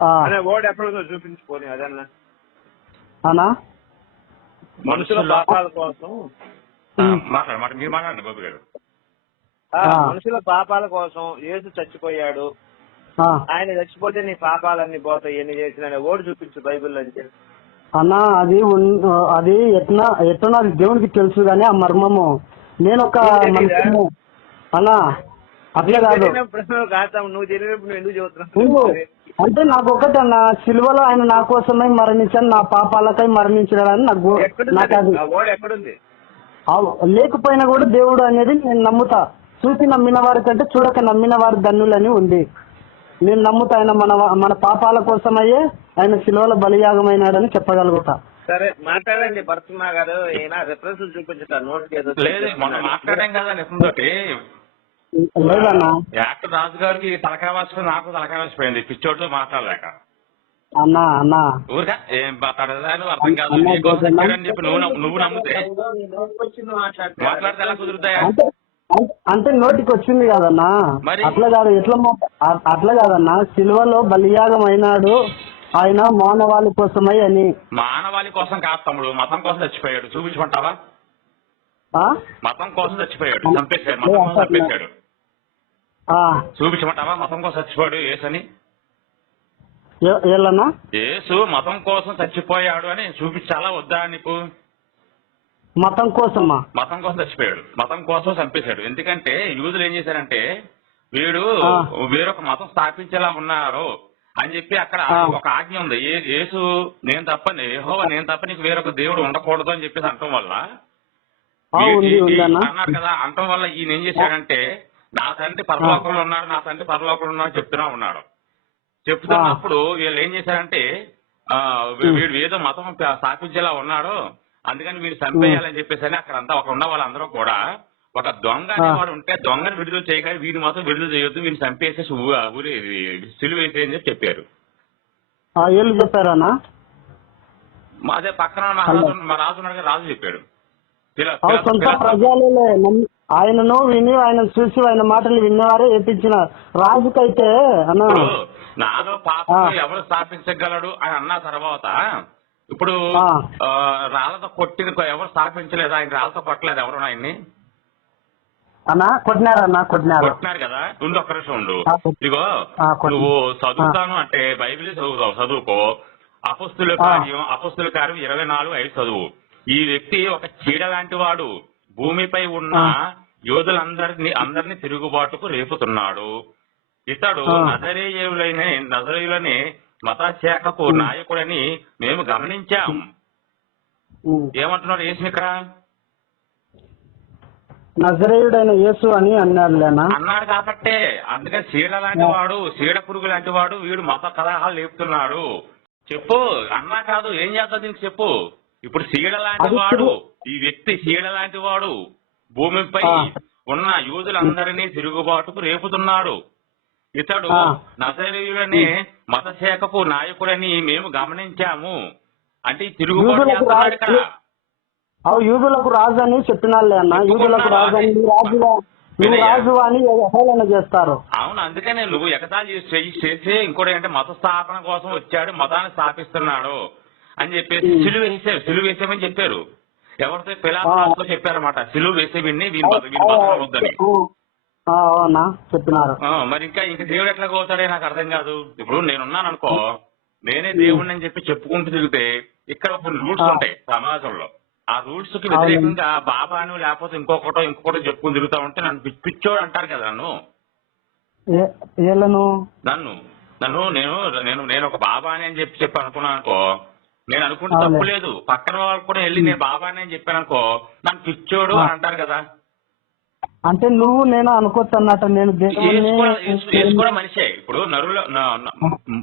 అనే వర్డ్ ఎక్కడుందో చూపించుకొని అదన్నా అనా మనుషుల పాపాల కోసం మీరు మాట్లాడండి బాబు గారు. మనుషుల పాపాల కోసం యేసు చచ్చిపోయాడు, ఆయన చచ్చిపోతే నీ పాపాలన్నీ పోతాయి ఎన్ని చేసిన వర్డ్ చూపించు బైబిల్ అంటే. అన్నా అది ఎట్లా అది దేవునికి తెలుసు కానీ ఆ మర్మము నేను ఒక మనుషును అన్నా అట్లా కాదు. నువ్వు తెలియనప్పుడు ఎందుకు చెబుతున్నావు? అంటే నాకు ఒకటి అన్న, సిలువలో ఆయన నా కోసమై మరణించాను, నా పాపాలకై మరణించాడని నాకు అది ఎక్కడుంది లేకపోయినా కూడా దేవుడు అనేది నేను నమ్ముతా. చూసి నమ్మిన వారి కంటే చూడక నమ్మిన వారి ధన్యులని ఉంది. నేను నమ్ముతా ఆయన మన పాపాల కోసమయ్యే ఆయన సిలువలో బలియాగమైనాడని చెప్పగలుగుతా. సరే మాట్లాడండి భరతమ్మ గారు, ఏనా రెఫరెన్స్ చూపించుతా నోట్ లేదు మొన్న మాట్లాడాం కదా నిపుణులకి. లేదన్నా యాక్టర్ రాజు గారికి తలకాయ వాసుకుని నాకు తలకాయ వాసిపోయింది పిచ్చోడితో మాట్లాడలేక. అన్నా అన్నా ఊరిగా ఏం మాట్లాడదాను అర్థం కాదు. నీకోసం చెప్పాడని చెప్పి నువ్వు నమ్మితే మాట్లాడితే ఎలా కుదురుతాయా? అంటే నోటికి వచ్చింది కదన్నా. అట్లా కాదు, అట్లా కాదన్నా. సిలువలో బలియాగం అయినాడు ఆయన మానవాళి కోసమై అని. మానవాళి కోసం కాదు తమ్ముడు, మతం కోసం చచ్చిపోయాడు. చూపించమంటావా? మతం కోసం చచ్చిపోయాడు, చంపేశాడు. మతం కోసం చంపేశాడు. చూపించమంటావా? మతం కోసం చచ్చిపోయాడు యేసు అని. యేసు మతం కోసం చచ్చిపోయాడు అని చూపించాలా వద్దా నీకు? మతం కోసమా? మతం కోసం చచ్చిపోయాడు, మతం కోసం చంపేశాడు. ఎందుకంటే యూదులు ఏం చేశారంటే వీడు వేరొక మతం స్థాపించేలా ఉన్నారు అని చెప్పి అక్కడ ఒక ఆజ్ఞ ఉంది. యేసు నేను తప్ప యెహోవా నేను తప్ప నీకు వేరొక దేవుడు ఉండకూడదు అని చెప్పేసి అనటం వల్ల అన్నాడు కదా. అనటం వల్ల ఈయన ఏం చేశాడంటే నా తండ్రి పరలోకంలో ఉన్నాడు, నా తండ్రి పరలోకంలో ఉన్నాడు ఉన్నాడు. చెప్తున్నప్పుడు వీళ్ళు ఏం చేశారంటే వీడు ఏదో మతం స్థాపించేలా ఉన్నాడు, అందుకని వీడు చంపేయాలని చెప్పేసి అక్కడ అంతా ఒక ఉన్న వాళ్ళందరూ కూడా ఒక దొంగ అనేవాడు ఉంటే దొంగను విడుదల చేయగానే వీడిని మాత్రం విడుదల చేయొద్దు, వీడిని చంపేసి సిలువ వేసేయని చెప్పి చెప్పారు. చెప్పారన్నా అదే పక్కన మా రాజు ఉన్నాడు, రాజు చెప్పాడు. ఆయనను విని ఆయన చూసి ఆయన మాటలు విన్నవారే ఏపించిన రాజుకైతే అన్నాడు నాలో పాపం ఎవరు స్థాపించగలడు అని అన్న తర్వాత ఇప్పుడు రాళ్లతో కొట్టిన ఎవరు స్థాపించలేదు, ఆయన రాళ్లతో కొట్టలేదు ఎవరు ఆయన్ని కొట్టినారు కదా. ఉండు ఒక్క నిమిషం ఉండు. ఇదిగో నువ్వు చదువుతాను అంటే బైబిల్ చదువుకో. అపొస్తలుల కార్యం 24:5 చదువు. ఈ వ్యక్తి ఒక చీడ లాంటి వాడు, భూమిపై ఉన్న యోధులందరినీ తిరుగుబాటుకు రేపుతున్నాడు. ఇతడు నజరేయులని మత శాఖకు నాయకుడని మేము గమనించాం. ఏమంటున్నాడు యేసు ఇక్కడ? నజరేయుడైన యేసు అని అన్నాడు కాబట్టే. అందుకని చీడ లాంటి వాడు, చీడ పురుగు లాంటి వాడు, వీడు మత కలహాలు లేపుతున్నాడు. చెప్పు అన్నా కాదు, ఏం చేస్తావు దీనికి చెప్పు. ఇప్పుడు చీడ లాంటి వాడు, ఈ వ్యక్తి చీడ లాంటి వాడు, భూమిపై ఉన్న యూదులందరినీ తిరుగుబాటుకు రేపుతున్నాడు. ఇతడు నజరేయులని మత శాఖకు నాయకుడని మేము గమనించాము. అంటే తిరుగుబాటు చేస్తున్నాడు ఇక్కడ. యూదులకు రాజు అని చెప్పినాళ్ళే అన్న. యూదులకు రాజు అని రాజు అని హేళన చేస్తారు. అవును, అందుకనే నువ్వు ఎగతాళి చేసి ఇంకోటి అంటే మత స్థాపన కోసం వచ్చాడు, మతాన్ని స్థాపిస్తున్నాడు అని చెప్పేసి సిలువ వేసేమని చెప్పారు. ఎవరితో పిలాతుతో చెప్పారన్నమాట, సిలువ వేసే వీడిని వద్దని. చెప్పినారు. మరి ఇంకా దేవుడు ఎట్లా పోతాడే నాకు అర్థం కాదు. ఇప్పుడు నేనున్నాను అనుకో, నేనే దేవుడిని అని చెప్పి చెప్పుకుంటూ తిరిగితే ఇక్కడ కొన్ని రూల్స్ ఉంటాయి సమాజంలో. ఆ రూల్స్ కి వ్యతిరేకంగా బాబాను లేకపోతే ఇంకొకటో చెప్పుకుని తిరుగుతా ఉంటే నన్ను పిచ్చోడు అంటారు కదా. నేను ఒక బాబాని అని చెప్పి అనుకున్నాను అనుకో, నేను అనుకుంటే తప్పు లేదు. పక్కన వాళ్ళు కూడా వెళ్ళి నేను బాబాని అని చెప్పాను అనుకో, నన్ను పిచ్చోడు అని అంటారు కదా. అంటే నువ్వు నేను అనుకోవచ్చు అన్నట్టు. నేను కూడా మనిషే. ఇప్పుడు నరుల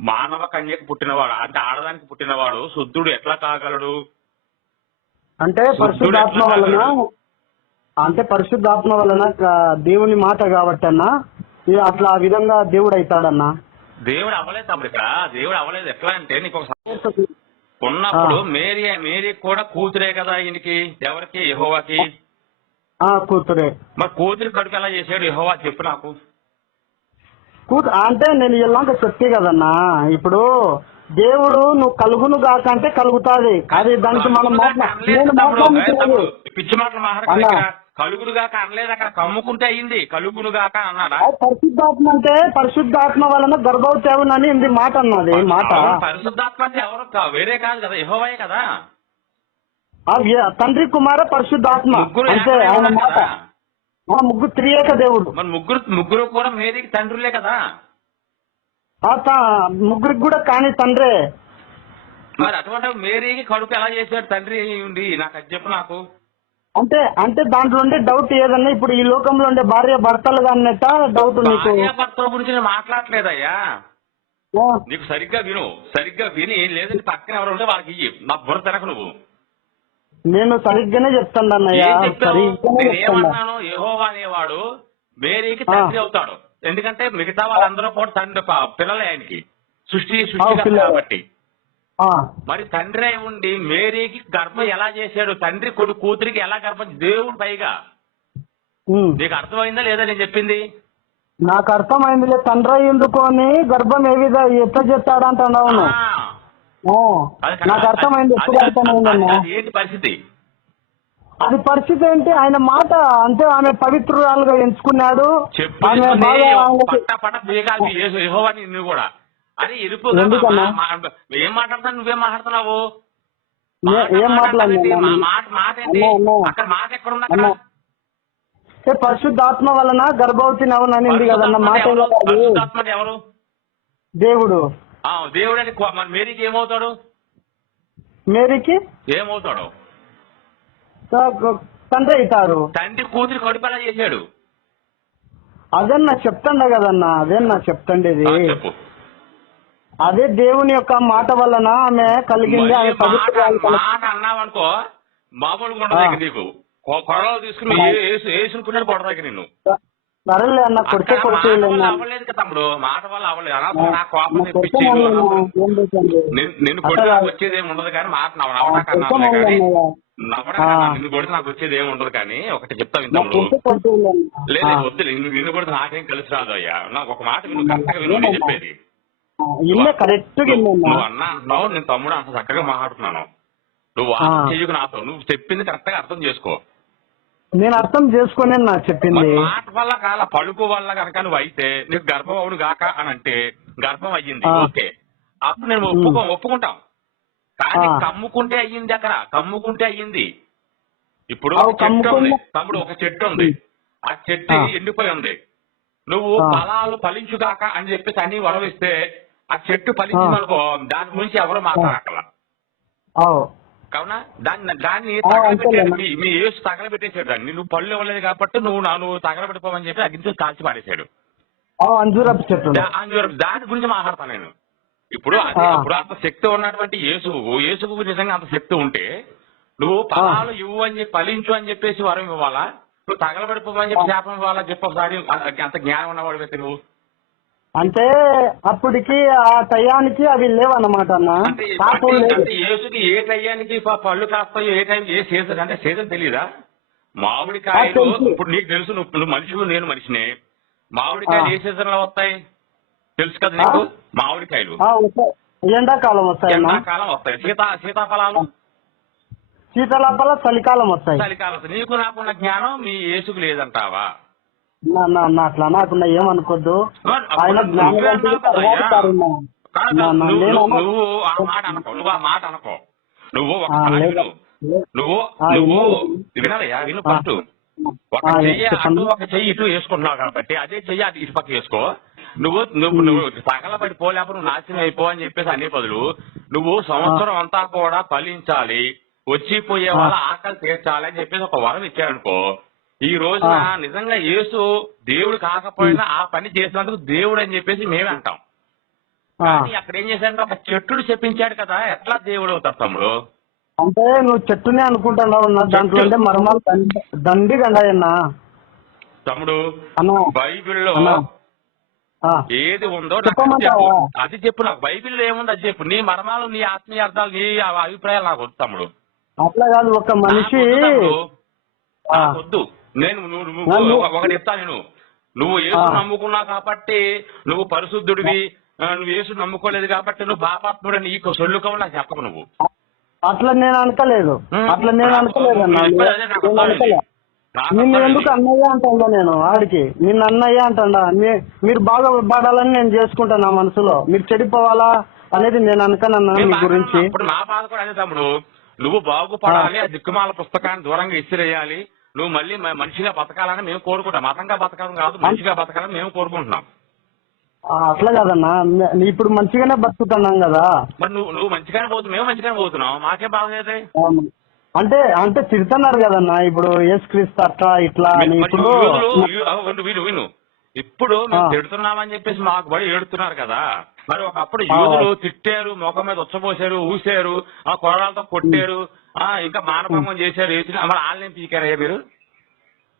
మానవ కన్యకు పుట్టినవాడు అంటే ఆడదానికి పుట్టినవాడు శుద్ధుడు ఎట్లా కాగలడు? అంటే పరిశుద్ధాత్మ వలన దేవుని మాట కాబట్టి అన్నా అట్లా ఆ విధంగా దేవుడు అవుతాడన్నా. దేవుడు అవ్వలేదు తమ్ముడు ఇక్కడ. దేవుడు అవ్వలేదు. ఎట్లా అంటే నీకు ఉన్నప్పుడు మేరీ కూడా కూతురే కదా ఈయనకి. ఎవరికి? యెహోవాకి కూతురే. మరి కూతురి కడుపు ఎలా చేశాడు యెహోవా చెప్పు నాకు. అంటే నేను ఇలాంటి చెప్తే కదన్నా, ఇప్పుడు దేవుడు నువ్వు కలుగును గాక అంటే కలుగుతాది. అది దానికి మనం పిచ్చి మాటలు మాట్లాడ కలుగుడు గాక అనలేదు, అక్కడ కమ్ముకుంటే అయింది, కలుగును గాక అన్నాడా? పరిశుద్ధాత్మ అంటే పరిశుద్ధాత్మ వలన గర్భవతి అవునని ఇది మాట అన్నది. మాట పరిశుద్ధాత్మ అంటే ఎవరు వేరే కాదు కదా, యెహోవాయే కదా. తండ్రి కుమార పరిశుద్ధాత్మ అంటే ఆయన మాట. ముగ్గురు త్రియేక దేవుడు. మరి ముగ్గురు కూడా మేరీకి తండ్రులే కదా. ముగ్గురికి కూడా కానీ తండ్రే. మరి అటువంటి మేరీకి కడుపు ఎలా చేశాడు తండ్రి ఉండి? నాకు అది చెప్పు నాకు. అంటే దాంట్లో ఉండే డౌట్ ఏదన్నా, ఇప్పుడు ఈ లోకంలో ఉండే భార్య భర్తలు అన్నట్ట డౌట్ నీకు? భర్తల గురించి నేను మాట్లాడలేదయ్యా, నీకు సరిగ్గా విని లేదంటే పక్కన ఎవరు ఉంటే వాళ్ళకి ఇయ్యి, నా బుర్ర తినకు నువ్వు. నేను సరిగ్గానే చెప్తాను అన్నయ్య. నేనేమన్నాను, యెహోవా అనేవాడు మేరీకి తండ్రి అవుతాడు, ఎందుకంటే మిగతా వాళ్ళందరూ కూడా తండ్రి పిల్లలే ఆయనకి, సృష్టి కాబట్టి. మరి తండ్రి అయి ఉండి మేరీకి గర్భం ఎలా చేశాడు? తండ్రి కూతురికి ఎలా గర్భం? దేవుడు పైగా. నీకు అర్థమైందా లేదా నేను చెప్పింది? నాకు అర్థమైందిలే. తండ్రి ఎందుకొని గర్భం ఏ విధంగా ఎట్లా చెప్తాడంటున్నావు? నాకు అర్థమైంది. ఎప్పుడు అర్థమైందన్నా? ఏంటి పరిస్థితి? అది పరిస్థితి ఏంటి? ఆయన మాట అంటే ఆమె పవిత్రురాలుగా ఎంచుకున్నాడు. నువ్వు కూడా అది ఎరుపు ఏం మాట్లాడుతున్నావు? నువ్వేం మాట్లాడుతున్నావు? ఏం మాట్లాడుతున్నా? అక్కడ మాట ఎక్కడ ఉంది? పరిశుద్ధాత్మ వలన గర్భవతి నవనని ఉంది కదన్న మాట. ఎవరు? దేవుడు. దేవుడు అని మరి మేరీకి ఏమవుతాడు? మేరీకి ఏమవుతాడు? తండ్రి అవుతాడు. తండ్రి కూతురు కడుపు ఎలా చేశాడు? అదన్నా చెప్తాండ కదన్నా, అదేనా చెప్తాండేది. చెప్పు. అదే దేవుని యొక్క మాట వలన ఆమె కలిగింది. మాట అన్నావనుకో మామూలుగా ఉండదు నీకు, కొడవలు తీసుకుని వేసుకున్నాడు కొడదాకి నిన్ను. సరేలే అన్న, కొడితే అవ్వలేదు కదా తమ్ముడు, మాట వల్ల అవ్వలేదు. నా కోపం తెప్పించి నిన్ను కొడితే నాకు వచ్చేది ఏమి ఉండదు కానీ మాట నవ్వడాకన్నా కానీ నిన్ను కొడితే నాకు వచ్చేది ఏమి ఉండదు కానీ ఒకటి చెప్తా వింటాము. లేదు వద్దు, నిన్ను కొడితే నాకేం కలిసి రాదు అయ్యా. నాకు ఒక మాట విను, కరెక్ట్గా విను నేను చెప్పేది. నువ్వు అన్నా అంటున్నావు, నేను తమ్ముడు అంత చక్కగా మాట్లాడుతున్నాను. నువ్వు చెయ్యకు నాతో, నువ్వు చెప్పింది కరెక్ట్ గా అర్థం చేసుకో. నేను అర్థం చేసుకునే నాకు చెప్పింది. మాట వల్ల కాల పలుకు వల్ల కనుక నువ్వు అయితే నీకు గర్భం అవును గాక అని అంటే గర్భం అయ్యింది, ఓకే, అప్పుడు నేను ఒప్పుకుంటాం. కానీ కమ్ముకుంటే అయ్యింది, అక్కడ కమ్ముకుంటే అయ్యింది. ఇప్పుడు చెట్టు ఉంది తమ్ముడు, ఒక చెట్టు ఉంది, ఆ చెట్టు ఎండిపోయి ఉంది. నువ్వు ఫలాలు ఫలించుగాక అని చెప్పేసి అన్ని వరవిస్తే ఆ చెట్టు ఫలించిందనుకో, దాని గురించి ఎవరు మాట్లాడక్కల. కావున దాన్ని తగలబెట్టాడు, మీ యేసు తగలబెట్టేశాడు దాన్ని. నువ్వు పళ్ళు ఇవ్వలేదు కాబట్టి నువ్వు తగలబెట్టుకోమని చెప్పి అగ్నితో కాల్చి పాడేశాడు. దాని గురించి మాట్లాడతాను నేను ఇప్పుడు. అప్పుడు అంత శక్తి ఉన్నటువంటి యేసుకు నిజంగా అంత శక్తి ఉంటే నువ్వు ఫలాలు ఇవ్వు అని చెప్పి ఫలించు అని చెప్పేసి వరం ఇవ్వాలా? నువ్వు తగలబెడిపోమని చెప్పి శాపం ఇవ్వాలా? చెప్పు ఒకసారి. అంత జ్ఞానం ఉన్నవాడు అయితే నువ్వు. అంటే అప్పటికి ఆ టయానికి అవి లేవన్నమాట అన్న. అంటే యేసుకి ఏ టయానికి పళ్ళు కాస్తాయో, ఏ టైం ఏ సీజన్ అంటే సీజన్ తెలీదా? మామిడికాయలు ఇప్పుడు నీకు తెలుసు, నువ్వు మనిషివు నేను మనిషినే. మామిడికాయలు ఏ సీజన్ లో వస్తాయి తెలుసు కదా నీకు? మామిడికాయలు ఎండాకాలం వస్తాయి. ఎండాకాలం వస్తాయి. సీతాఫలాలు శీతలాపల చలికాలం వస్తాయి. చలికాలం. నీకు నాకున్న జ్ఞానం మీ యేసుకు లేదంటావా? అట్లా నాకున్న ఏమనుకోద్దు. నువ్వు ఆ మాట అనుకో, నువ్వు వినాలయ్యా, విను. ఫస్ట్ ఒక చెయ్యి అటు ఒక చెయ్యి ఇటు వేసుకుంటున్నావు కాబట్టి అదే చెయ్యి అటు ఇటు పక్క వేసుకో. నువ్వు తగలబడిపో, లేకపోతే నువ్వు నాశనం అయిపో అని చెప్పేసి అనే బదులు నువ్వు సంవత్సరం అంతా కూడా ఫలించాలి, వచ్చిపోయే వాళ్ళ ఆకలి తీర్చాలి అని చెప్పేసి ఒక వరం ఇచ్చాడనుకో, ఈ రోజున నిజంగా యేసు దేవుడు కాకపోయినా ఆ పని చేసినందుకు దేవుడు అని చెప్పేసి మేమే అంటాం. కానీ అక్కడ ఏం చేశాడంటే ఒక చెట్టుడు చెప్పించాడు కదా, ఎట్లా దేవుడు అవుతాడు తమ్ముడు? అంటే నువ్వు చెట్టునే అనుకుంటున్నావు, దాంట్లో అంటే మర్మాలు దండి గండాయన్నా. తమ్ముడు బైబిల్లో ఏది ఉందో అది చెప్పు. నాకు బైబిల్లో ఏముంది అది చెప్పు. నీ మర్మాలు, నీ ఆత్మీయ అర్థాలు, నీ అభిప్రాయాలు నాకు వద్దు తమ్ముడు. అట్లా కాదు, ఒక మనిషి వద్దు. నేను ఒకటి చెప్తాను నేను. నువ్వు యేసు నమ్ముకున్నావు కాబట్టి నువ్వు పరిశుద్ధుడివి, నువ్వు యేసు నమ్ముకోలేదు కాబట్టి నువ్వు పాపాత్ముడు నీకు సొల్లుకోవాలి నాకు చెప్పకు నువ్వు. అట్లా నేను అనుకోలేదు, అట్లా నేను అనుకోలేదు అన్న. నిన్ను ఎందుకు అన్నయ్య అంటా నేను ఆడికి, నిన్ను అన్నయ్య అంటా. మీరు బాగా పడాలని నేను చేసుకుంటా నా మనసులో, మీరు చెడిపోవాలా అనేది నేను అనుకోనన్నా మీ గురించి. ఇప్పుడు నా బాధ కూడా అదే తమ్ముడు, నువ్వు బాగుపడాలి, ఆ దిక్కుమాల పుస్తకాన్ని దూరంగా ఇసిరేయాలి, నువ్వు మళ్ళీ మనిషిగా బతకాలని మేము కోరుకుంటాం. మతంగా బతకాలని కాదు, మనిషిగా బతకాలని మేము కోరుకుంటున్నాం. అట్లా కాదన్నా, ఇప్పుడు మంచిగానే బతుకుతున్నాం కదా. మరి నువ్వు మంచిగానే పోతున్నావు, మేము మంచిగానే పోతున్నాం, మాకేం బాధ లేదు. అంటే అంటే తిడుతున్నారు కదన్నా ఇప్పుడు యేసుక్రీస్తు అట్లా ఇట్లా అని. ఇప్పుడు విను, ఇప్పుడు మేము తిడుతున్నామని చెప్పేసి మాకు బడి ఏడుతున్నారు కదా. మరి ఒకప్పుడు యూదులు తిట్టారు, ముఖం మీద ఉచ్చపోసారు, ఊసారు, ఆ కొరడాలతో కొట్టారు, ఇంకా మానభంగం చేశారు, మరి వాళ్ళని పీకారయ్యా మీరు?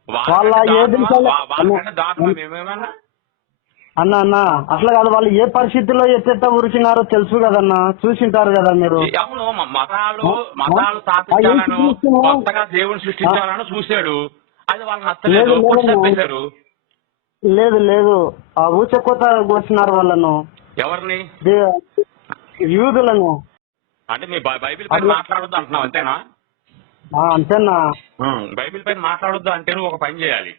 వాళ్ళకంటే దాంట్లో మేమేమన్నా అన్న అన్న అట్లా కాదు, వాళ్ళు ఏ పరిస్థితుల్లో ఎట్లా ఉరిచినారో తెలుసు కదన్నా, చూసింటారు కదా మీరు. అవును, మతాలు స్థాపించాలను, కొత్తగా దేవుని సృష్టించాలని చూశాడు, అది వాళ్ళకి నచ్చలేదు, చెప్పేశారు. లేదు లేదు, ఆ ఊచకోత వచ్చినారు వాళ్ళను. ఎవరిని? యూదులను. అంటే మీ బైబిల్ పైన మాట్లాడొద్దు అంటున్నావు అంతేనా? అంతేనా? బైబిల్ పైన మాట్లాడొద్దు అంటే నువ్వు ఒక పని చేయాలి.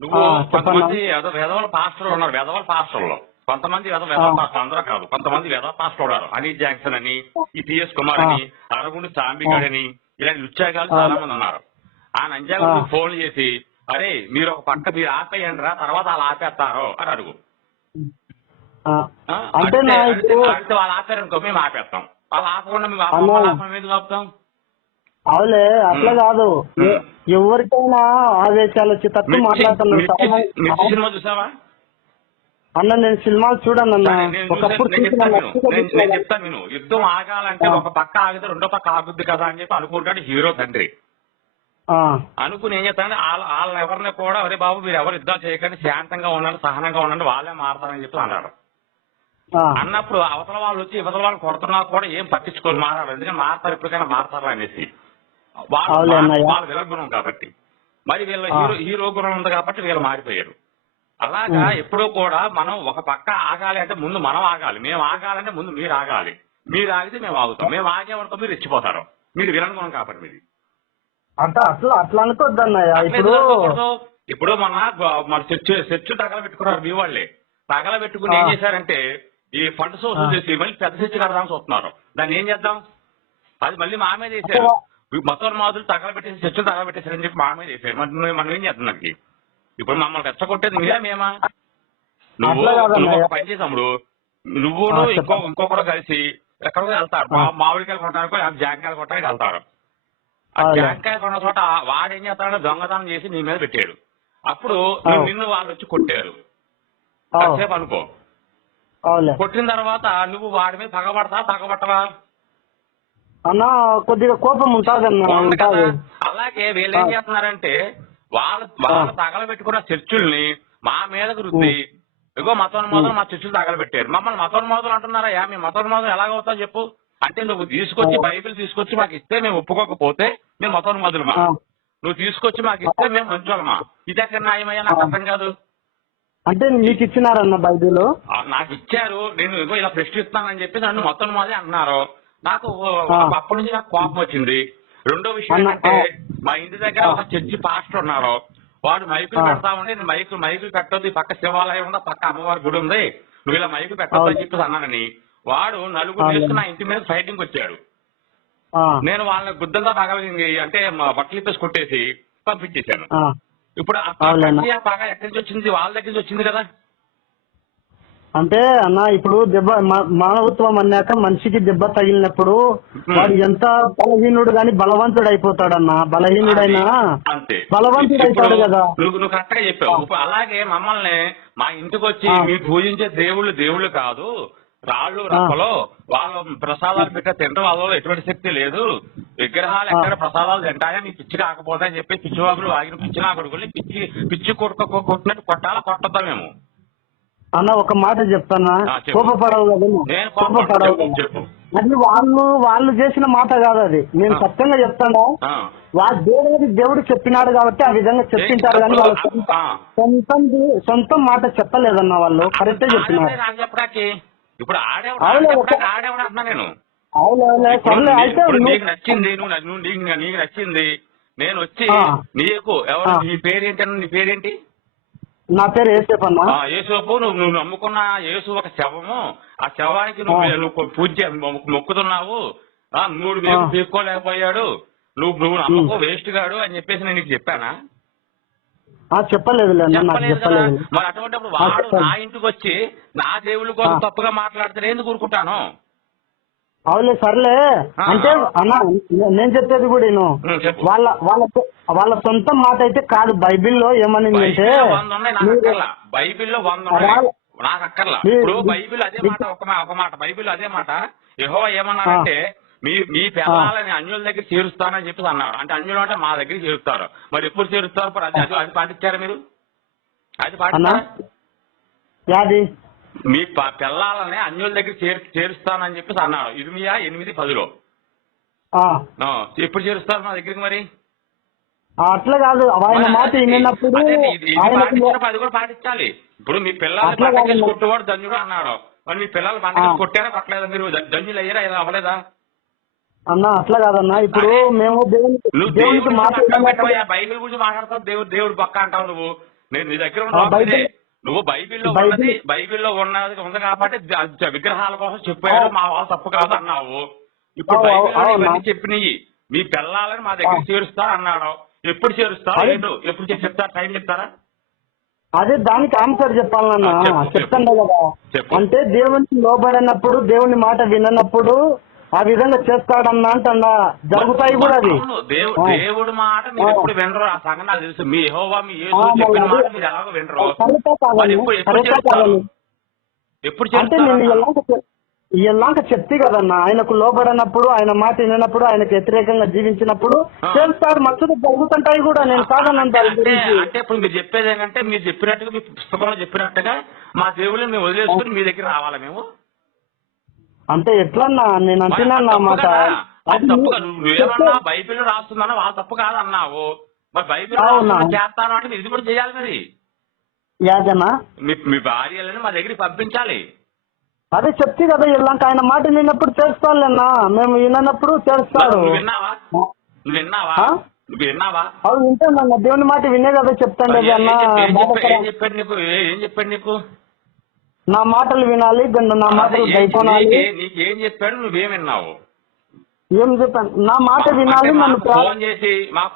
నువ్వు కొంతమంది వెధవల పాస్టర్లు ఉన్నారు, వెధవల పాస్టర్లు, కొంతమంది వెధవ పాస్టర్లు, అందరూ కాదు, కొంతమంది వెధవ పాస్టర్లు ఉన్నారు. అనిల్ జాక్సన్ అని, ఈ టిఎస్ కుమార్ అని, అరగుండి చాంబిగాడ్ అని, ఇలాంటి లుచ్చాగాలు చాలా మంది ఉన్నారు. ఆ నంజాగారికి ఫోన్ చేసి, అరే మీరు ఒక పక్క మీరు ఆపేయండి రా, తర్వాత వాళ్ళు ఆపేస్తారు అని అడుగు. అంటే వాళ్ళు ఆపారనుకో మేము ఆపేస్తాం, వాళ్ళు ఆపకుండా మేము ఎందుకు ఆపుతాం? అవులే, అట్లా కాదు, ఎవరికైనా ఆవేశాలు వచ్చి తక్కువ మాట్లాడుతున్నారు. సినిమా చూసావా అన్న? నేను సినిమాలు చూడను అన్న, ఒకప్పుడు నేను చెప్తాను నేను. యుద్ధం ఆగాలంటే ఒక పక్క ఆగితే రెండో పక్క ఆగుద్ది కదా అని చెప్పి అనుకుంటాడు హీరో తండ్రి. అనుకుని ఏం చేస్తానంటే వాళ్ళని ఎవరిని కూడా, అరే బాబు మీరు ఎవరు యుద్ధాలు చేయకండి, శాంతంగా ఉండండి, సహనంగా ఉండండి, వాళ్ళే మారతారని చెప్పి అన్నాడు. అన్నప్పుడు అవతల వాళ్ళు వచ్చి ఇవతల వాళ్ళు కొడుతున్నా కూడా ఏం పట్టించుకోరు, మారారు, ఎందుకంటే మారతారు, ఎప్పటికైనా మారతారు అనేసి. వాళ్ళ విల గుణం కాబట్టి, మరి వీళ్ళ హీరో గుణం ఉంది కాబట్టి వీళ్ళు మారిపోయారు. అలాగా ఎప్పుడూ కూడా మనం ఒక పక్క ఆగాలి అంటే ముందు మనం ఆగాలి, మేము ఆగాలంటే ముందు మీరు ఆగాలి, మీరు ఆగితే మేము ఆగుతాం, మేము ఆగే వరకు మీరు రెచ్చిపోతారు, మీరు విలన్ గుణం కాబట్టి మీది. అట్లా అనుకోద్దన్నయ్య. ఇప్పుడు మన చర్చ్ తగలబెట్టుకున్నారు మీ వాళ్ళే, తగలబెట్టుకుని ఏం చేశారంటే ఈ ఫండ్ సోర్స్ చేసి మళ్ళీ పెద్ద చర్చ్ కడదామని చూస్తున్నారు. దాన్ని ఏం చేద్దాం, అది మళ్ళీ మా మీద వేసారు. మొత్తం మాదులు తగలబెట్టేసి చర్చలు తగలబెట్టేసారని చెప్పి మా మీద వేసారు. మనం ఏం చేద్దాం దానికి? ఇప్పుడు మమ్మల్ని రెచ్చగొట్టేది మీరే మేమా? నువ్వు ఒక పని చేసాముడు, నువ్వు ఇంకొకరు కలిసి ఎక్కడికో వెళ్తారు, మామిడికాయలు కొట్టడానికి, జాంకాయలు కొట్టడానికి వెళ్తారు. ఆ జాంకాయ కొన్న చోట వాడు ఏం చేస్తాడో దొంగతనం చేసి నీ మీద పెట్టాడు. అప్పుడు నిన్ను వాళ్ళు వచ్చి కొట్టారు, కాసేపు అనుకో. కొట్టిన తర్వాత నువ్వు వాడి మీద పగబట్టవా? అన్నా కొద్దిగా కోపం ఉంటుంది కదా. అలాగే వీళ్ళు ఏం చేస్తున్నారంటే వాళ్ళ తగలబెట్టుకున్న చర్చుల్ని మా మీదకు రుద్ది, ఇగో మతోన్మాదులు మా చర్చలు తగలబెట్టారు, మమ్మల్ని మతోన్మాదులు అంటున్నారా? మీ మతోన్మాదులు ఎలాగవుతావు చెప్పు? అంటే నువ్వు తీసుకొచ్చి బైబిల్ తీసుకొచ్చి మాకు ఇస్తే మేము ఒప్పుకోకపోతే మేము మతోన్మాదులమా? నువ్వు తీసుకొచ్చి మాకు ఇస్తే మేము మంచోళ్ళమా? ఇదెక్కడ న్యాయమయ్యా? నాకు అర్థం కాదు. అంటే నీకు ఇచ్చినారన్న బైబిల్? నాకు ఇచ్చారు, నేను ఇగో ఇలా ప్రశ్నిస్తానని చెప్పి నన్ను మతోన్మాది అంటున్నారు. నాకు అప్పటి నుంచి నాకు కోపం వచ్చింది. రెండో విషయం ఏంటంటే మా ఇంటి దగ్గర ఒక చర్చి పాస్టర్ ఉన్నారు, వాడు మైకులు పెడతా ఉండి, మైకులు పెట్టొద్దు, ఈ పక్క శివాలయం ఉంది, పక్క అమ్మవారి గుడి ఉంది, నువ్వు ఇలా మైకులు పెట్టొద్దు అని చెప్పేసి అన్నానని వాడు నలుగురు వేసుకుని నా ఇంటి మీద ఫైటింగ్ వచ్చాడు. నేను వాళ్ళని గుద్దలతో పగలింది అంటే బట్టలు ఇప్పేసి కొట్టేసి పంపించేశాను. ఇప్పుడు ఆ పగ ఎక్కడి నుంచి వచ్చింది? వాళ్ళ దగ్గర నుంచి వచ్చింది కదా. అంటే అన్న ఇప్పుడు దెబ్బ మానవత్వం అన్నాక మనిషికి దెబ్బ తగిలినప్పుడు వాడు ఎంత బలహీనుడు గాని బలవంతుడు అయిపోతాడన్నా. బలహీనుడైనా బలవంతుడు అయితాడు కదా. నువ్వు కరెక్ట్ గా చెప్పావు. అలాగే మమ్మల్ని మా ఇంటికి వచ్చి మీరు పూజించే దేవుళ్ళు కాదు, రాళ్ళు రప్పలో వాళ్ళు ప్రసాదాలు పెట్టే తినడం వాళ్ళలో ఎటువంటి శక్తి లేదు, విగ్రహాలు ఎక్కడ ప్రసాదాలు తింటాయా నీ పిచ్చి కాకపోతే అని చెప్పి పిచ్చివాగులు ఆగిన పిచ్చి నా కొడుకుని పిచ్చి కొట్టినట్టు కొట్టద్దాం మేము. అన్న ఒక మాట చెప్తానా, కోపపడవు కదా, కోపపడవు. అది వాళ్ళు చేసిన మాట కాదు, అది నేను సత్యంగా చెప్తాను. దేవుడు చెప్పినాడు కాబట్టి ఆ విధంగా చెప్పింటారు, కానీ వాళ్ళ సొంతం మాట చెప్పలేదన్న వాళ్ళు. కరెక్టే చెప్పినారు. ఇప్పుడు నేను సర్లే అయితే నీకు నచ్చింది, నీకు నచ్చింది, నేను వచ్చి నీకు ఎవరు నీ పేరేంటి? నీ పేరేంటి? నా పేరు యేసేపన్నా. యేసోపు, నువ్వు నమ్ముకున్న యేసు ఒక శవము, ఆ శవానికి నువ్వు పూజ మొక్కుతున్నావు, మూడు మేము తీసుకోలేకపోయాడు, నువ్వు నమ్మకం వేస్ట్ గాడు అని చెప్పేసి నేను నీకు చెప్పానా? చెప్పలేదు. మరి అటువంటిప్పుడు వాడు నా ఇంటికి వచ్చి నా దేవుళ్ళ కోసం తప్పుగా మాట్లాడితే ఎందుకు ఊరుకుంటాను? అవులే సర్లే. అంటే అన్న నేను చెప్పేది కూడా నేను వాళ్ళ సొంత మాట అయితే కాదు. బైబిల్లో ఏమనిందంటే బైబిల్లో 100 నాకు అక్కర్లా. ఇప్పుడు బైబిల్ అదే మాట, ఒక మాట బైబిల్ అదే మాట. యెహోవా ఏమన్నారంటే మీ పిల్లలని అన్యుల దగ్గర చేరుస్తానని చెప్పి అన్నారు. అంటే అన్యులు అంటే మా దగ్గర చేరుస్తారు. మరి ఎప్పుడు చేరుస్తారు? అది పాటించారా మీరు? అది పాటించారా? మీ పిల్లలని అన్యుల దగ్గర చేరుస్తానని చెప్పేసి అన్నారు. ఇర్మియా 8:10. ఎప్పుడు చేరుస్తారు మా దగ్గరికి? మరి అట్లా కాదు, ఆయన మాట విన్నప్పుడు అది కూడా పాటించాలి. ఇప్పుడు మీ పిల్లల్ని పండగేసి కొట్టువాడు ధన్యుడు అన్నాడు. మరి మీ పిల్లలు పండగేసి కొట్టారా కొట్టలేదా? మీరు ధన్యులు అయ్యారా? ఇలా అవ్వలేదా అన్న? అట్లా కాదన్నా. ఇప్పుడు మేము బైబిల్ గురించి మాట్లాడతావు, దేవుడు పక్క అంటావు నువ్వు. నేను నీ దగ్గర నువ్వు బైబిల్లో ఉన్నది ఉంది కాబట్టి విగ్రహాల కోసం చెప్పారు, మా వాళ్ళు తప్పు కాదు అన్నావు. ఇప్పుడు బైబిల్లో చెప్పినవి మీ పిల్లలని మా దగ్గర చేరుస్తారు అన్నాడు. ఎప్పుడు చేరుస్తారు? ఎప్పుడు చెప్తారు? టైం చెప్తారా? అదే దానికి ఆన్సర్ చెప్పాలన్నా. చెప్తాను కదా. అంటే దేవునికి లోబడినప్పుడు, దేవుని మాట విననప్పుడు ఆ విధంగా చేస్తాడన్నా అంటన్నా. జరుగుతాయి కూడా. అది దేవుడు మాట మీరు ఎప్పుడు వినరు, ఆ సంగతి నాకు తెలుసు. మీ యెహోవా మీ యేసు చెప్పిన మాట మీరు ఎలాగో వినరు. ఎప్పుడు అంటే నేను ఇలాంక చెప్తే కదన్నా, ఆయనకు లోబడినప్పుడు, ఆయన మాట వినప్పుడు, ఆయనకు వ్యతిరేకంగా జీవించినప్పుడు చేస్తాడు. మచ్చలు జరుగుతుంటాయి కూడా. నేను కాదనంటాను. అంటే ఇప్పుడు మీరు చెప్పేది ఏంటంటే, మీరు చెప్పినట్టుగా మీ పుస్తకంలో చెప్పినట్టుగా మా దేవుళ్ళని మేము వదిలేసుకుని మీ దగ్గర రావాలా మేము? అంటే ఎట్లన్నా నేను అంటున్నా మాట. నువ్వేమన్నా బైబిల్ రాస్తుందన్నా వాళ్ళ తప్పు కాదన్నావు. మరి బైబిల్ చేస్తాను అంటే ఇది కూడా చేయాలి. మరి యాదన్నా మీ భార్యలను మా దగ్గరికి పంపించాలి. అదే చెప్తే కదా, ఇలాంటి ఆయన మాట విన్నప్పుడు చేస్తానులేనా, మేము విన్నప్పుడు చేస్తాడు. విన్నావా? అవి వింటానన్నా. దేవుని మాట వినే కదా చెప్తాను. ఏం చెప్పాడు నీకు? నా మాటలు వినాలి, నా మాటలు గైకోనాలి. నీకేం చెప్పాడు? నువ్వేం విన్నావు? ఏం చెప్పాను? నా మాట వినాలి. నన్ను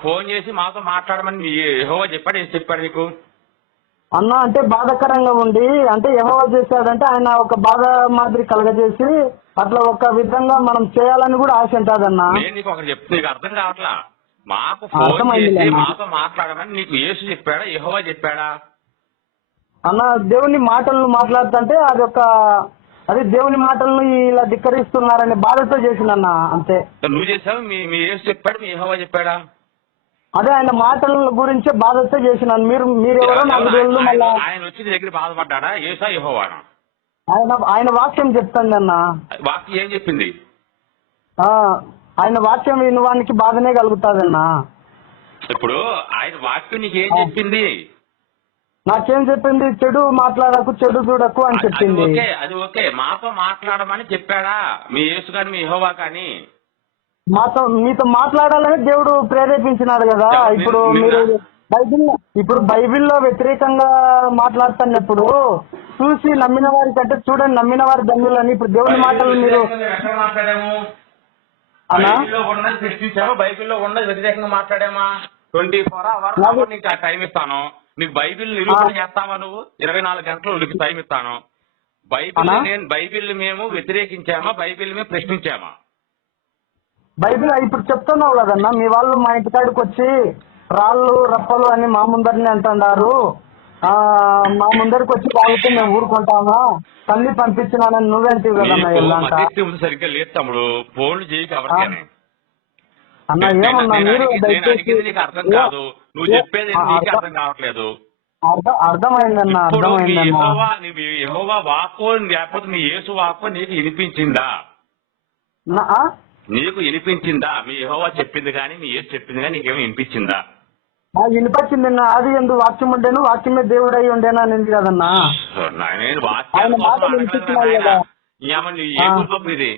ఫోన్ చేసి మాతో మాట్లాడమని యెహోవా చెప్పాడు. ఏం చెప్పాడు నీకు? అన్న అంటే బాధాకరంగా ఉండి, అంటే యెహోవా చేశాడంటే ఆయన ఒక బాధ మాదిరి కలగజేసి అట్లా ఒక విధంగా మనం చేయాలని కూడా ఆశ ఉంటుందన్నా. నీకు ఒకటి చెప్తే నీకు అర్థం కావట్లా. మాకు ఫోన్ చేసి మాతో మాట్లాడమని నీకు యేసు చెప్పాడా, యెహోవా చెప్పాడా? అన్న దేవుని మాటలను మాట్లాడుతుంటే అది దేవుని మాటలను ఇలా ధిక్కరిస్తున్నారని బాధతో చేసిందన్న. అంతే. నువ్వు చేసావు? మీ యేసు చెప్పాడు, మీ యెహోవా చెప్పాడా? అదే ఆయన మాటల గురించే బాధతో చేసినాను. మీరెవరో నాకు తెలియదు. మళ్ళీ ఆయన వచ్చి నీ దగ్గర బాధపడ్డా? యేసా యెహోవానా? ఆయన వాక్యం చెప్తాండి అన్న. వాక్యం ఏం చెప్పింది? ఆయన వాక్యం వినవానికి బాధనే కలుగుతాదన్నా. ఇప్పుడు ఆయన వాక్యం నీకేం చెప్పింది? నాకేం చెప్పింది? చెడు మాట్లాడకు, చెడు చూడకు అని చెప్పింది. అది ఓకే. మాతో మాట్లాడమని చెప్పాడా మీ యేసు కానీ మీ యెహోవా కానీ? మీతో మాట్లాడాలని దేవుడు ప్రేరేపించినాడు కదా. ఇప్పుడు మీరు బైబిల్లో వ్యతిరేకంగా మాట్లాడుతున్నప్పుడు చూసి నమ్మిన వారి కంటే చూడండి నమ్మిన వారి ధన్యులని. ఇప్పుడు దేవుని మాటలు మీరు బైబిల్లో ఉన్నది వ్యతిరేకంగా మాట్లాడామా? 24 hours నీకు టైం ఇస్తాను. నీకు బైబిల్ నిరూపణ చేస్తావా? నువ్వు 24 గంటలు నీకు టైం ఇస్తాను. బైబిల్ మేము వ్యతిరేకించామా? బైబిల్ మేము ప్రశ్నించామా? బైబిల్ ఇప్పుడు చెప్తున్నావు కదన్నా. మీ వాళ్ళు మా ఇంటికాడికి వచ్చి రాళ్ళు రప్పలు అని మా ముందరిని అంటున్నారు. మా ముందరికి వచ్చి తాగితే మేము ఊరుకుంటామా? తల్లి పంపించినానని నువ్వేంటివి కదన్నా. సరిగ్గా లేదు తమ్ముడు. ఫోన్లు చేయక ఎవరికైనా అన్న ఏమన్నా మీరు నీకు అర్థం కాదు. నువ్వు చెప్పేది నీకు అర్థం కావట్లేదు. అర్థమైందన్నా, అర్థమైందన్నా. యెహోవా వాక్కు లేకపోతే నీ యేసు వాక్కు నీకు వినిపించిందా? నీకు వినిపించిందా? మీ యెహోవా చెప్పింది కానీ మీ యేసు చెప్పింది కానీ నీకేమో వినిపించిందా? వినిపించింది అన్న. అది ఎందుకు వాక్యం ఉండేను, వాక్యమే దేవుడు అయి ఉండేనా అనేది కదన్నా. నేను వాక్యాల కోసం అడగలేదు. ఏ ఊరు ఇది?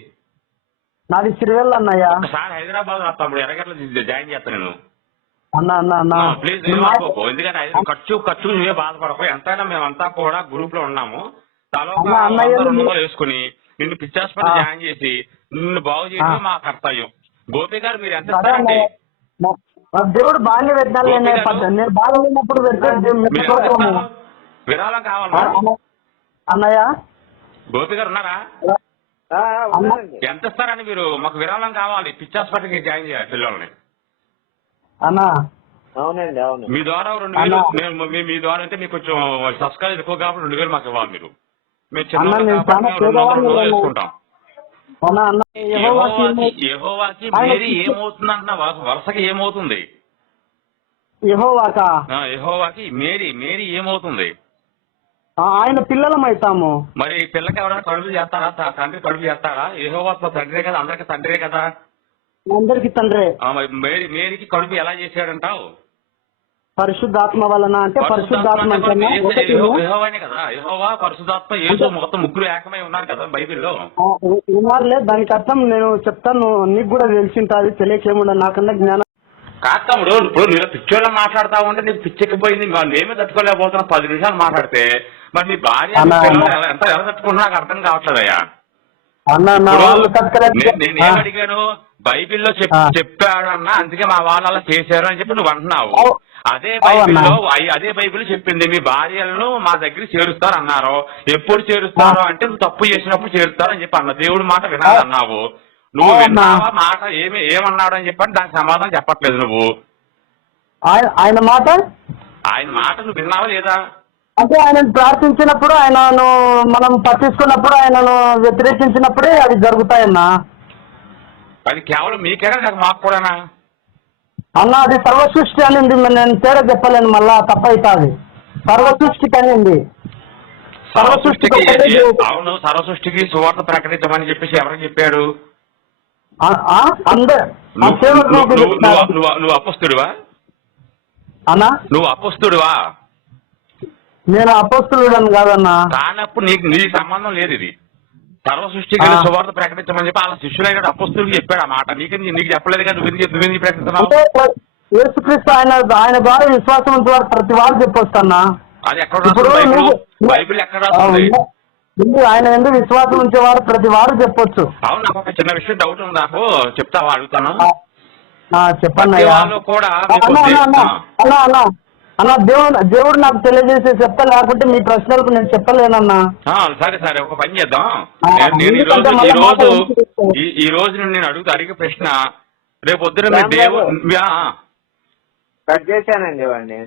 నాది సిరివెల్ల అన్నయ్య. ఒకసారి హైదరాబాద్ తమ్ముడు ఎర్రగట్ల జాయిన్ చేస్తా నేను. అన్న అన్న అన్న ప్లీజ్ ఎందుకంటే ఖర్చు నువ్వే బాధపడకు. ఎంతైనా మేమంతా కూడా గ్రూప్ లో ఉన్నాము. తలో 200 వేసుకుని నిన్ను పిచ్చాసుపత్రి జాయిన్ చేసి నిన్ను బాగు చేయడం మా కర్తవ్యం. గోపి గారు మీరు ఎంత ఇస్తారండి? దేవుడు బాగానే పెట్టాలి. నేను బాగాలేనప్పుడు విరాళం కావాలా అన్నయ్య? గోపి గారు ఉన్నారా? ఎంత ఇస్తారని మీరు? మాకు విరాళం కావాలి. పిచ్చాసుపత్రికి జాయిన్ చేయాలి పిల్లల్ని. అన్నా అవునండి అవును. మీ ద్వారా 2000 మీ ద్వారా అంటే మీకు కొంచెం సబ్స్క్రైబ్ ఎక్కువ కాబట్టి 2000 మాకు ఇవ్వాలి మీరు. మేము చిన్న వేసుకుంటాం. యెహోవాకి మేరీ ఏమవుతుందంటున్నా? వరుసకి ఏమవుతుంది? యెహోవాకి మేరీ ఏమవుతుంది? ఆయన పిల్లలం అవుతాము. మరి పిల్లకి ఎవరైనా కడుపు చేస్తారా? తండ్రి కడుపు చేస్తారా? యెహోవా తండ్రే కదా, అందరికి తండ్రే కదా. అందరికి తండ్రే. మేరీకి కడుపు ఎలా చేశాడంటావు? పరిశుద్ధాత్మ వలన. అంటే పరిశుద్ధాత్మ యెహోవానే కదా. యెహోవా పరిశుద్ధాత్మ యేసు మొత్తం ముగ్గురు ఏకమై ఉన్నారు కదా బైబిల్లో. ఉన్నారులే. దానికి అర్థం నేను చెప్తాను, నీకు కూడా తెలిసింటది. తెలియకేముండ నాకన్నా జ్ఞానం కాదు తమ్ముడు. ఇప్పుడు మీరు పిచ్చోళ్ళ మాట్లాడతా ఉంటే నీకు పిచ్చెక్కిపోయింది. మేమే తట్టుకోలేకపోతున్నా 10 నిమిషాలు మాట్లాడితే. మరి నీ భార్య ఎంత ఎలా తట్టుకుంటున్నా నాకు అర్థం కావట్లేదయ్యా. నేనేం అడిగాను? బైబిల్లో చెప్పాడన్నా, అందుకే మా వాళ్ళు అలా చేశారు అని చెప్పి నువ్వు అంటున్నావు. అదే బైబిల్ చెప్పింది మీ భార్యలను మా దగ్గర చేరుస్తారు అన్నారు. ఎప్పుడు చేరుస్తారు అంటే నువ్వు తప్పు చేసినప్పుడు చేరుస్తారు అని చెప్పి అన్న. దేవుడి మాట వినాలన్నావు. నువ్వు విన్నావా? మాట ఏమన్నాడు అని చెప్పని దానికి సమాధానం చెప్పట్లేదు నువ్వు. ఆయన మాట నువ్వు విన్నావా లేదా? అంటే ఆయనను ప్రార్థించినప్పుడు, ఆయనను మనం పట్టించుకున్నప్పుడు, ఆయనను వ్యతిరేకించినప్పుడే అవి జరుగుతాయన్నా. అది కేవలం మీకేనా నాకు మాకు కూడానా? అన్న అది సర్వసృష్టి అనింది. నేను తేడా చెప్పలేను, మళ్ళా తప్పైతుంది. సర్వసృష్టికి అనింది. అవును, సర్వసృష్టికి సువార్త ప్రకటించమని చెప్పేసి ఎవరికి చెప్పాడు? నువ్వు అపొస్తలుడివా అన్నా? నువ్వు అపొస్తలుడివా? నేను అపొస్తలుడని కాదన్నా. కానప్పుడు నీకు సంబంధం లేదు. ఇది సర్వ సృష్టికి సువార్త ప్రకటించమని చెప్పి అలా శిష్యులైన అపొస్తలుడికి చెప్పాడు ఆ మాట. నీకు చెప్పలేదు కదా. నువ్వు ప్రకటిస్తున్నావు? యేసుక్రీస్తు ఆయన ద్వారా విశ్వాసం ఉంచే వారు ప్రతి వారు చెప్పొస్తున్నా. అది ఎక్కడ బైబిల్ ఎక్కడ రాస్తుంది? ఆయన ఎందుకు విశ్వాసం ఉంచేవారు ప్రతి వారు చెప్పొచ్చు. అవును, నాకు ఒక చిన్న విషయం డౌట్ ఉంది. నాకు చెప్తావా? అడుగుతాను. చెప్పండి కూడా అన్న. దేవుడు నాకు తెలియజేసి చెప్తా, లేకుంటే మీ ప్రశ్నలకు నేను చెప్పలేనన్నా. సరే ఒక పని చేద్దాం. ఈ రోజు నేను అడిగే ప్రశ్న రేపు పొద్దున కట్ చేశానండి వాడిని.